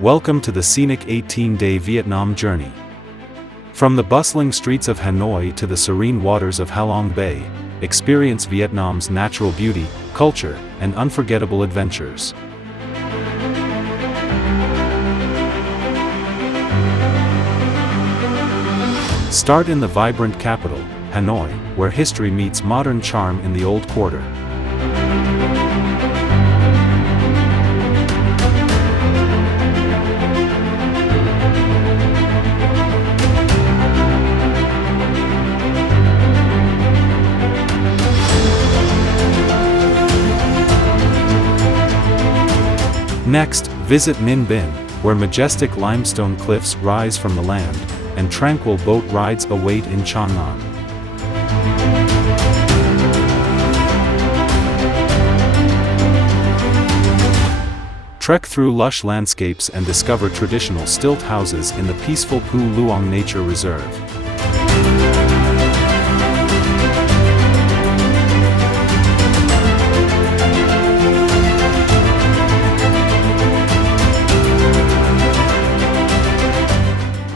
Welcome to the scenic 18-day Vietnam journey. From the bustling streets of Hanoi to the serene waters of Halong Bay, experience Vietnam's natural beauty, culture, and unforgettable adventures. Start in the vibrant capital, Hanoi, where history meets modern charm in the Old Quarter. Next, visit Ninh Binh, where majestic limestone cliffs rise from the land, and tranquil boat rides await in Chang An. Trek through lush landscapes and discover traditional stilt houses in the peaceful Luong Nature Reserve.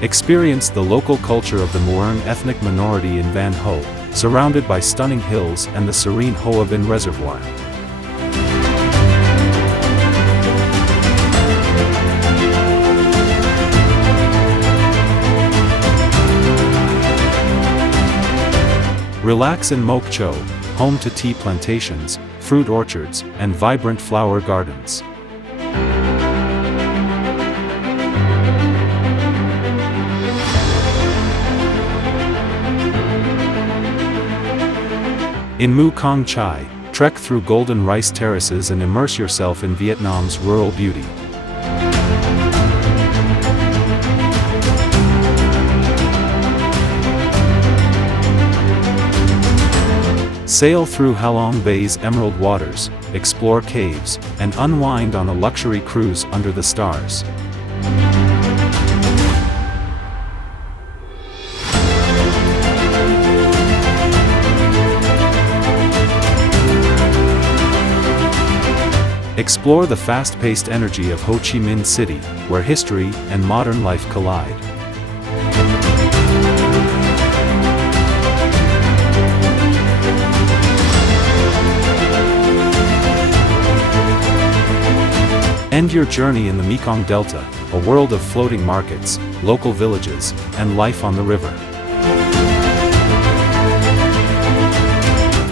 Experience the local culture of the Mueang ethnic minority in Van Ho, surrounded by stunning hills and the serene Hoa Binh Reservoir. Relax in Moc Chau, home to tea plantations, fruit orchards, and vibrant flower gardens. In Cang Chai, trek through golden rice terraces and immerse yourself in Vietnam's rural beauty. Sail through Halong Bay's emerald waters, explore caves, and unwind on a luxury cruise under the stars. Explore the fast-paced energy of Ho Chi Minh City, where history and modern life collide. End your journey in the Mekong Delta, a world of floating markets, local villages, and life on the river.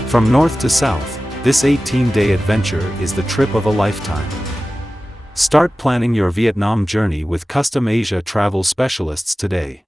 From north to south, this 18-day adventure is the trip of a lifetime. Start planning your Vietnam journey with Custom Asia travel specialists today.